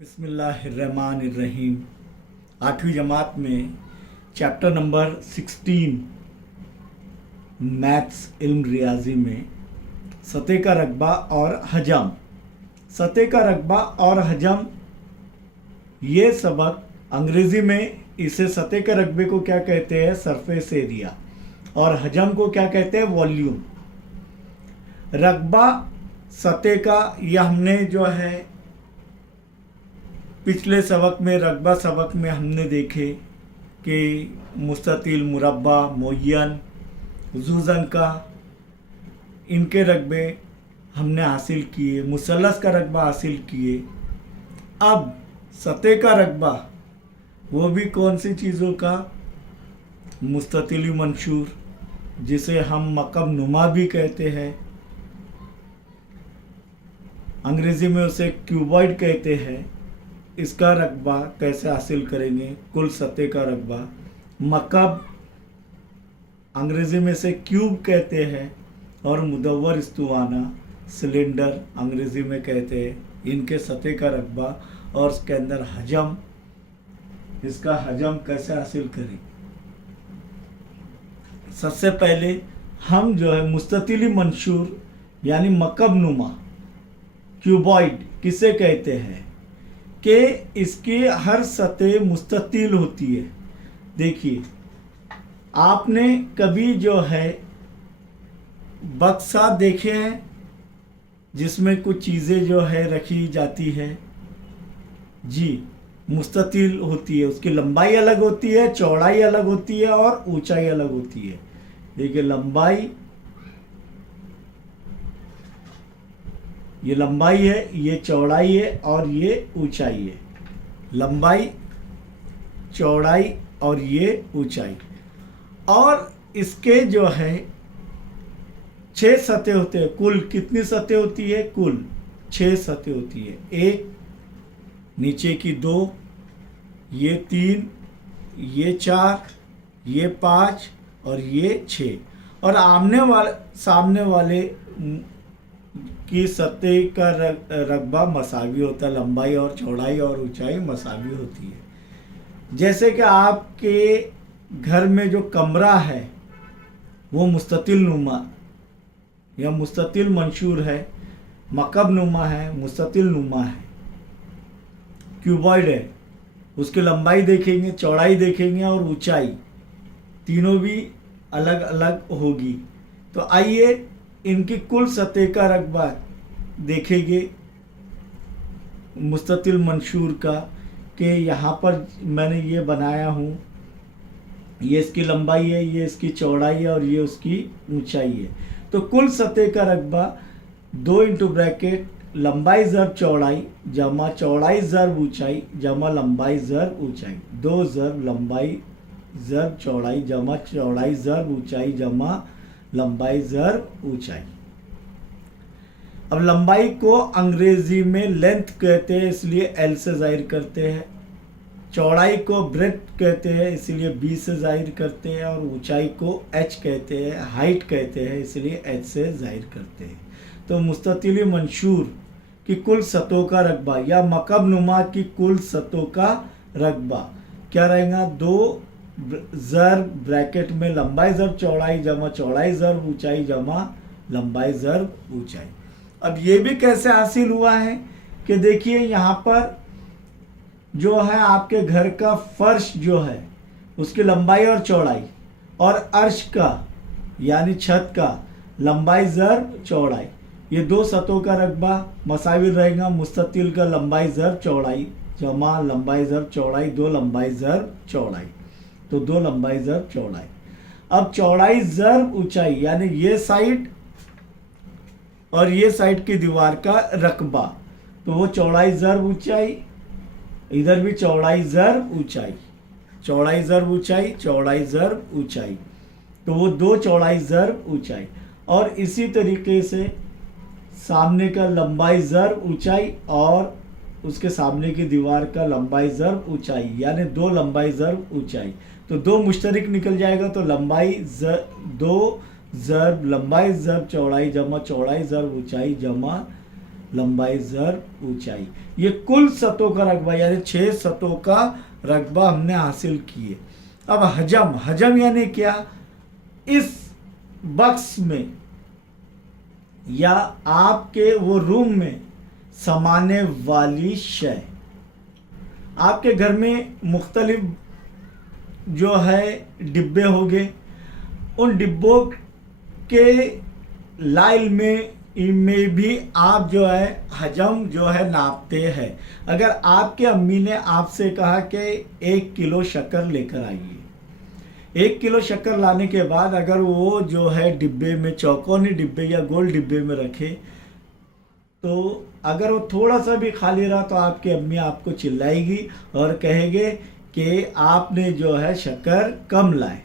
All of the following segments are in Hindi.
बिस्मिल्लाहिर्रहमानिर्रहीम। 8वीं जमात में चैप्टर नंबर 16 मैथ्स इल्म रियाजी में सतह का रकबा और हजम। सतह का रकबा और हजम ये सबक अंग्रेज़ी में इसे सतह के रकबे को क्या कहते हैं, सरफेस एरिया, और हजम को क्या कहते हैं, वॉल्यूम। रकबा सतह का, यह हमने जो है पिछले सबक में, रकबा सबक में हमने देखे कि मुस्ततिल, मुरब्बा, मुय्यन, जुज़न का, इनके रकबे हमने हासिल किए, मुसल्लस का रकबा हासिल किए। अब सतह का रकबा, वो भी कौन सी चीज़ों का, मुस्ततिल मंशूर, जिसे हम मकब नुमा भी कहते हैं, अंग्रेज़ी में उसे क्यूबॉइड कहते हैं। इसका रकबा कैसे हासिल करेंगे, कुल सतह का रकबा। मकब अंग्रेज़ी में से क्यूब कहते हैं, और मुदव्वर इस्तुवाना, सिलेंडर अंग्रेज़ी में कहते हैं, इनके सतह का रकबा। और इसके अंदर हजम, इसका हजम कैसे हासिल करें। सबसे पहले हम जो है मुस्ततिल मंशूर यानी मकब नुमा, क्यूबॉइड किसे कहते हैं कि इसकी हर सतह मुस्ततिल होती है। देखिए, आपने कभी जो है बक्सा देखे हैं जिसमें कुछ चीज़ें जो है रखी जाती है, जी, मुस्ततिल होती है। उसकी लंबाई अलग होती है, चौड़ाई अलग होती है, और ऊंचाई अलग होती है। देखिए, लंबाई, ये लंबाई है, ये चौड़ाई है, और ये ऊंचाई है। लंबाई, चौड़ाई और ये ऊंचाई। और इसके जो है 6 सतह होते हैं। कुल कितनी सतह होती है, कुल 6 सतह होती है। 1, नीचे की 2, ये 3, ये 4, ये 5 और ये 6। और सामने वाले की सतह का रकबा मसावी होता है। लंबाई और चौड़ाई और ऊंचाई मसावी होती है। जैसे कि आपके घर में जो कमरा है वो मुस्ततिल नुमा या मुस्ततिल मंशूर है, मकब नुमा है, मुस्ततिल नुमा है, क्यूबॉइड है। उसकी लंबाई देखेंगे, चौड़ाई देखेंगे और ऊंचाई, तीनों भी अलग अलग होगी। तो आइए इनकी कुल सतह का रकबा देखेंगे मुस्ततिल मंशूर का, कि यहाँ पर मैंने ये बनाया हूँ, ये इसकी लंबाई है, ये इसकी चौड़ाई है, और ये उसकी ऊंचाई है। तो कुल सतह का रकबा 2 इंटू ब्रैकेट लंबाई ज़र चौड़ाई जमा चौड़ाई ज़र ऊंचाई जमा लंबाई ज़र ऊंचाई, 2 ज़र लंबाई ज़र चौड़ाई जमा चौड़ाई ज़र ऊंचाई जमा लंबाई ज़र ऊंचाई। अब लंबाई को अंग्रेजी में लेंथ कहते हैं, इसलिए L से जाहिर करते हैं। चौड़ाई को ब्रेड्थ कहते हैं, इसलिए B से जाहिर करते हैं। और ऊंचाई को H कहते हैं, हाइट कहते हैं, इसलिए H से जाहिर करते हैं। तो मुस्ततिल मंशूर की कुल सतहों का रकबा या मकब नुमा की कुल सतहों का रकबा क्या रहेगा, 2 ज़र ब्रैकेट में लंबाई ज़र चौड़ाई जमा चौड़ाई ज़र ऊंचाई जमा लंबाई ज़र ऊंचाई। अब ये भी कैसे हासिल हुआ है कि देखिए, यहाँ पर जो है आपके घर का फर्श जो है उसकी लंबाई और चौड़ाई, और अर्श का यानी छत का लंबाई ज़र चौड़ाई, ये 2 सतहों का रकबा मसावी रहेगा। मुस्ततिल का लंबाई ज़र चौड़ाई जमा लंबाई ज़र चौड़ाई, 2 लंबाई ज़र चौड़ाई, तो 2 लंबाई ज़र चौड़ाई। अब चौड़ाई ज़र ऊंचाई यानी ये साइड और ये साइड की दीवार का रकबा, तो वो चौड़ाई ज़र ऊंचाई, इधर भी चौड़ाई ज़र ऊंचाई, चौड़ाई ज़र ऊंचाई, चौड़ाई ज़र ऊंचाई, तो वो 2 चौड़ाई ज़र ऊंचाई। और इसी तरीके से सामने का लंबाई ज़र ऊंचाई और उसके सामने की दीवार का लंबाई ज़र ऊंचाई, यानी 2 लंबाई ज़र ऊंचाई। तो 2 मुश्तरिक निकल जाएगा, तो लंबाई 2 ज़र लंबाई ज़र चौड़ाई जमा चौड़ाई ज़र ऊंचाई जमा लंबाई ज़र्ब ऊंचाई। ये कुल सतहों का रकबा यानी 6 सतहों का रकबा हमने हासिल किए। अब हजम, हजम यानी क्या? इस बक्स में या आपके वो रूम में समाने वाली शय। आपके घर में मुख्तलिफ जो है डिब्बे होंगे, उन डिब्बों के लाइल में भी आप जो है हजम जो है नापते हैं। अगर आपके अम्मी ने आपसे कहा कि 1 किलो शक्कर लेकर आइए, 1 किलो शक्कर लाने के बाद अगर वो जो है डिब्बे में, चौकोनी डिब्बे या गोल डिब्बे में रखे, तो अगर वो थोड़ा सा भी खाली रहा तो आपकी अम्मी आपको चिल्लाएगी और कहेंगे कि आपने जो है शक्कर कम लाए।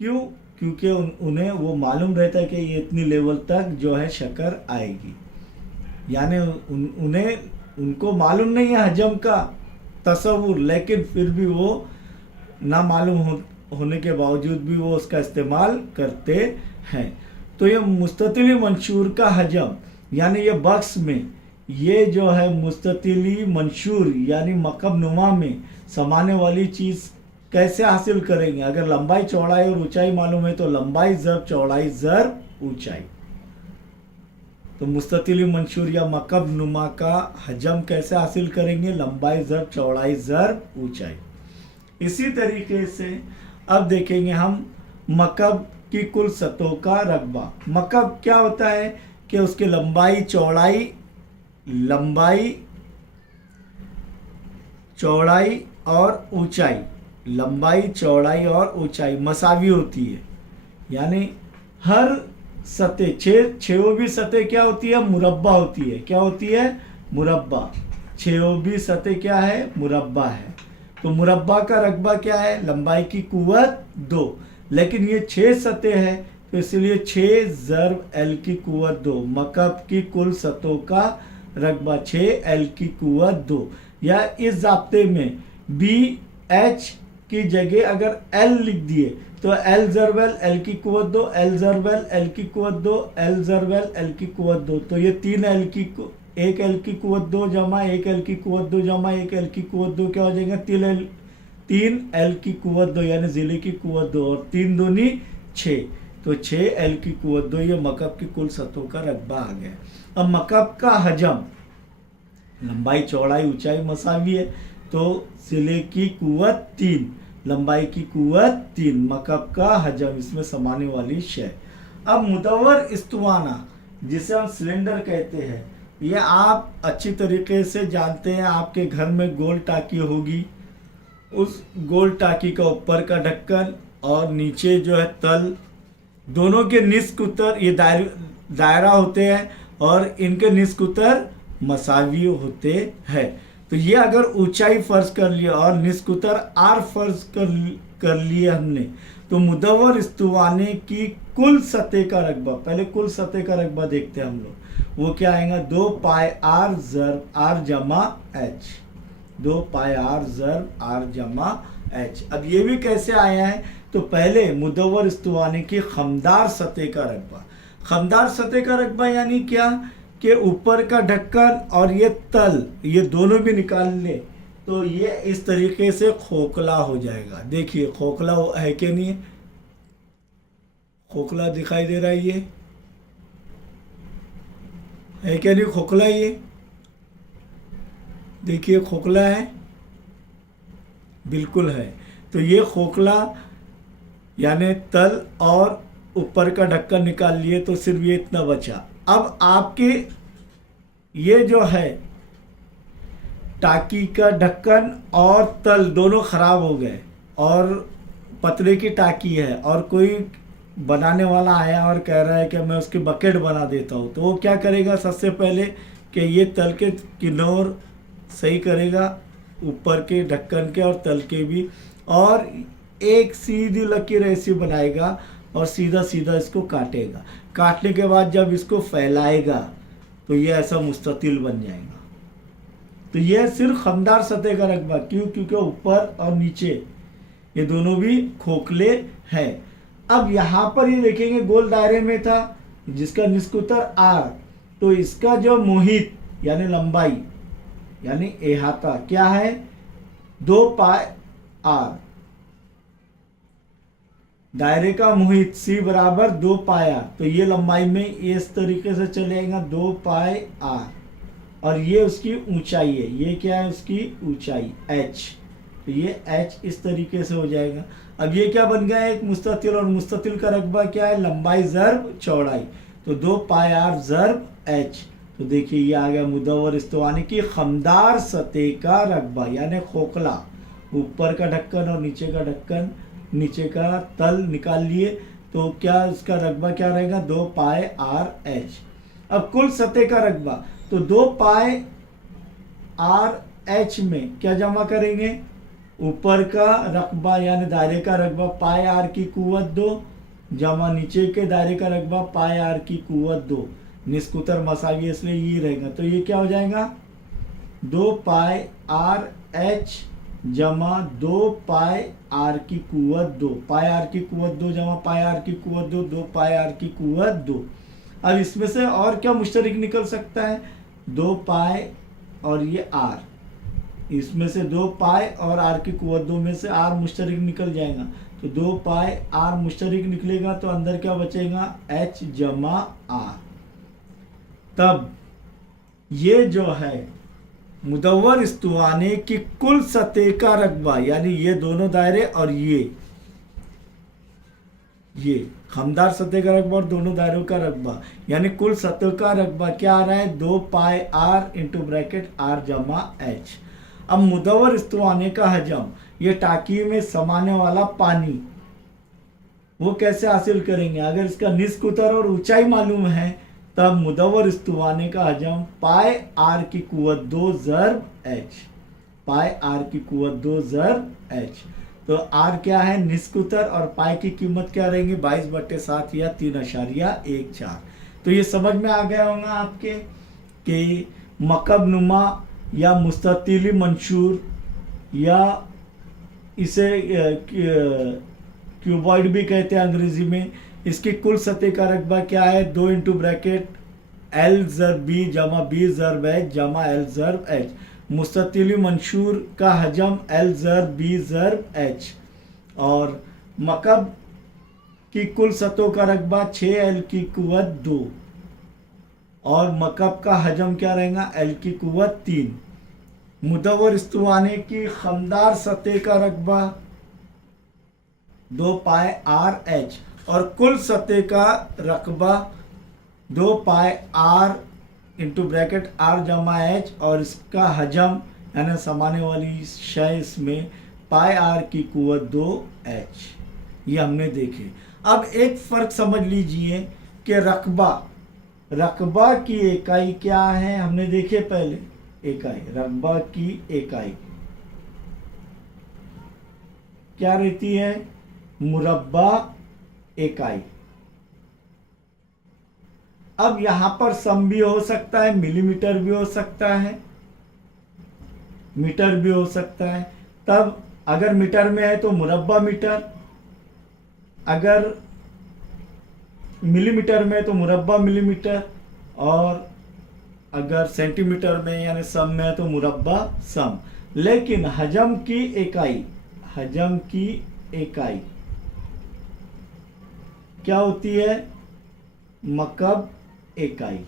क्यों? क्योंकि उन्हें वो मालूम रहता है कि ये इतनी लेवल तक जो है शक्कर आएगी। यानी उनको मालूम नहीं है हजम का तसव्वुर, लेकिन फिर भी वो ना मालूम होने के बावजूद भी वो उसका इस्तेमाल करते हैं। तो ये मुस्ततिली मंशूर का हजम यानी ये बक्स में ये जो है मुस्ततिली मंशूर यानी मकब नुमा में समाने वाली चीज़ कैसे हासिल करेंगे? अगर लंबाई चौड़ाई और ऊंचाई मालूम है तो लंबाई ज़र्ब चौड़ाई ज़र्ब ऊंचाई। तो मुस्ततिली मंशूर या मकब नुमा का हजम कैसे हासिल करेंगे? लंबाई ज़र्ब चौड़ाई ज़र्ब ऊंचाई। इसी तरीके से अब देखेंगे हम मकब की कुल सतहों का रकबा। मकब क्या होता है कि उसकी लंबाई चौड़ाई और ऊंचाई, लंबाई चौड़ाई और ऊंचाई मसावी होती है। यानी हर सतह, छेओ भी सतह क्या होती है? मुरब्बा होती है। क्या होती है? मुरब्बा। छेओ भी सतह क्या है? मुरब्बा है। तो मुरब्बा का रकबा क्या है? लंबाई की कुव्वत 2। लेकिन ये 6 सतह है तो इसलिए 6 ज़र्ब L की कुव्वत 2। मकब की कुल सतहों का रकबा 6 L की कुव्वत 2। या इस ज़ाब्ते में BH की जगह अगर L लिख दिए तो L ज़र्ब L की कुव्वत 2, L ज़र्ब L की कुव्वत 2, L ज़र्ब L की कुव्वत 2। तो ये 3 L की 1 L की कुव्वत 2 जमा 1 L की कुव्वत 2 जमा 1 L की कुव्वत 2 क्या हो जाएगा? 3 L की कुव्वत 2 यानी ज़िले की कुव्वत 2 और 3 दूनी 6। तो 6 L की कुव्वत 2 ये मकब की कुल सतहों का रकबा आ गया। अब मकब का हजम, लंबाई चौड़ाई ऊंचाई मसावी है तो ज़िले की कुव्वत 3, लंबाई की कुव्वत 3, मकब का हजम इसमें समाने वाली शय। अब मुदव्वर इस्तवाना जिसे हम सिलेंडर कहते हैं, ये आप अच्छी तरीके से जानते हैं। आपके घर में गोल टाकी होगी, उस गोल टाकी का ऊपर का ढक्कन और नीचे जो है तल, दोनों के निस्क उत्तर ये दायरा होते हैं और इनके निस्क उत्तर मसावी होते हैं। तो ये अगर ऊंचाई फर्ज कर लिया और निस्क उत्तर R फर्ज कर लिया हमने, तो मुदव्वर इस्तवाने की कुल सतह का रकबा, पहले कुल सतह का रकबा देखते हैं हम लोग। वो क्या आएगा? 2 पाई R ज़र्ब R जमा H, 2 पाई R ज़र्ब R जमा H। अब ये भी कैसे आया है? तो पहले मुदव्वर इस्तवाने की खमदार सतह का रकबा। खमदार सतह का रकबा यानी क्या कि ऊपर का ढक्कन और ये तल, ये दोनों भी निकाल ले तो ये इस तरीके से खोखला हो जाएगा। देखिए खोखला है कि नहीं है? खोखला दिखाई दे रहा है, ये है क्या नहीं खोखला? ये देखिए खोखला है, बिल्कुल है। तो ये खोखला यानी तल और ऊपर का ढक्कन निकाल लिए तो सिर्फ ये इतना बचा। अब आपके ये जो है टाकी का ढक्कन और तल दोनों ख़राब हो गए और पतले की टाकी है और कोई बनाने वाला आया और कह रहा है कि मैं उसकी बकेट बना देता हूँ, तो वो क्या करेगा? सबसे पहले कि ये तल के किनार सही करेगा, ऊपर के ढक्कन के और तल के भी, और एक सीधी लकीर ऐसी बनाएगा और सीधा सीधा इसको काटेगा। काटने के बाद जब इसको फैलाएगा तो ये ऐसा मुस्ततिल बन जाएगा। तो ये सिर्फ खमदार सतह का रकबा। क्यों? क्योंकि ऊपर और नीचे ये दोनों भी खोखले हैं। अब यहाँ पर ये देखेंगे गोल दायरे में था जिसका निस्क उत्तर R, तो इसका जो मुहित यानी लंबाई यानी अहाता क्या है 2 पाई r। दायरे का मुहित c बराबर 2 पाई r, तो ये लंबाई में इस तरीके से चलेगा 2 पाई r, और ये उसकी ऊंचाई है, ये क्या है उसकी ऊंचाई h, तो ये h इस तरीके से हो जाएगा। अब ये क्या बन गया एक मुस्ततिल, और मुस्ततिल का रकबा क्या है लंबाई ज़र्ब चौड़ाई, तो 2 पाई r ज़र्ब h। तो देखिए ये आ गया मुदव्वर इस्तवानी की खमदार सतह का रकबा यानी खोखला, ऊपर का ढक्कन और नीचे का ढक्कन, नीचे का तल निकाल लिए, तो क्या इसका रकबा क्या रहेगा 2 पाई r h। अब कुल सतह का रकबा, तो 2 पाई r h में क्या जमा करेंगे ऊपर का रकबा यानी दायरे का रकबा पाई r की कुव्वत 2 जमा नीचे के दायरे का रकबा पाई r की कुव्वत 2, निस्कुतर मसावी इसलिए ये रहेगा, तो ये क्या हो जाएगा 2 पाई r h जमा 2 पाई r की कुव्वत 2, पाई r की कुव्वत 2 जमा पाई r की कुव्वत 2, 2 पाई r की कुव्वत 2। अब इसमें से और क्या मुश्तरक निकल सकता है 2 पाई और ये r, इसमें से 2 पाई और r की कुव्वत 2 में से r मुश्तरक निकल जाएगा, तो 2 पाई r मुश्तरक निकलेगा, तो अंदर क्या बचेगा h जमा r। तब ये जो है मुदव्वर इस्तवाने की कुल सतह का रकबा यानी ये दोनों दायरे और ये खमदार सतह का रकबा और दोनों दायरों का रकबा यानी कुल सतह का रकबा क्या आ रहा है 2 पाई r इंटू ब्रैकेट r जमा h। अब मुदव्वर इस्तवाने का हजम, ये टाकी में समाने वाला पानी, वो कैसे हासिल करेंगे अगर इसका निस्कुतर और ऊंचाई मालूम है, तब मुदव्वर इस्तवाने का हजम पाई r की कुव्वत 2 ज़र्ब h, पाई r की कुव्वत 2 ज़र्ब h। तो r क्या है निस्कुतर और पाई की कीमत क्या रहेंगी 22/7 या 3.14। तो ये समझ में आ गया होगा आपके कि मकब नुमा या मुस्ततिली मंशूर या इसे क्यूबॉइड भी कहते हैं अंग्रेजी में, इसकी कुल सतह का रकबा क्या है 2 इंटू ब्रैकेट l ज़र्ब b जमा b ज़र्ब h जमा l ज़र्ब h। मुस्ततिली मंशूर का हजम l ज़र्ब b ज़र्ब h, और मकब की कुल सतहों का रकबा 6l की कुव्वत 2, और मकब का हजम क्या रहेगा l की कुव्वत 3। मुदव्वर इस्तवाने की खमदार सतह का रकबा 2 पाई r h, और कुल सतह का रकबा 2 पाई r इंटू ब्रैकेट r जमा h, और इसका हजम यानी समाने वाली शय इसमें पाई r की कुव्वत 2 h। ये हमने देखे। अब एक फ़र्क समझ लीजिए कि रकबा की इकाई क्या है, हमने देखे पहले इकाई, रकबा की इकाई क्या रहती है मुरब्बा इकाई। अब यहां पर सम भी हो सकता है, मिलीमीटर भी हो सकता है, मीटर भी हो सकता है। तब अगर मीटर में है तो मुरब्बा मीटर, अगर मिलीमीटर में है तो मुरब्बा मिलीमीटर, और अगर सेंटीमीटर में यानी सम में है तो मुरब्बा सम। लेकिन हजम की इकाई क्या होती है मकब इकाई,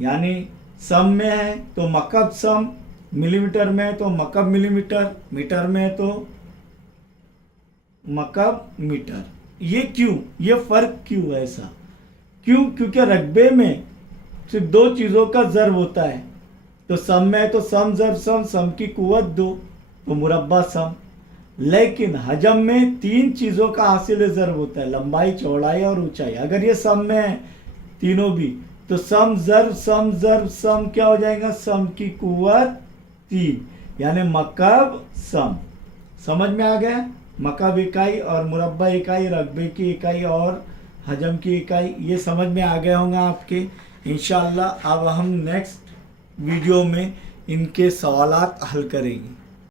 यानी सम में है तो मकब सम, मिलीमीटर में है तो मकब मिलीमीटर, मीटर में है तो मकब मीटर। ये क्यों, ये फर्क क्यों ऐसा क्यों? क्योंकि रकबे में सिर्फ 2 चीज़ों का ज़र्ब होता है, तो सम में है तो सम ज़र्ब सम, सम की कुव्वत 2 तो मुरब्बा सम। लेकिन हजम में 3 चीज़ों का हासिल ज़र्ब होता है, लंबाई चौड़ाई और ऊंचाई। अगर ये सम में है तीनों भी, तो सम ज़र्ब सम क्या हो जाएगा सम की कुव्वत 3 यानी मकब सम। समझ में आ गया? मकब इकाई और मुरब्बा इकाई, रकबे की इकाई और हजम की इकाई, ये समझ में आ गए होंगे आपके इंशाअल्लाह। अब हम नेक्स्ट वीडियो में इनके सवालात हल करेंगे।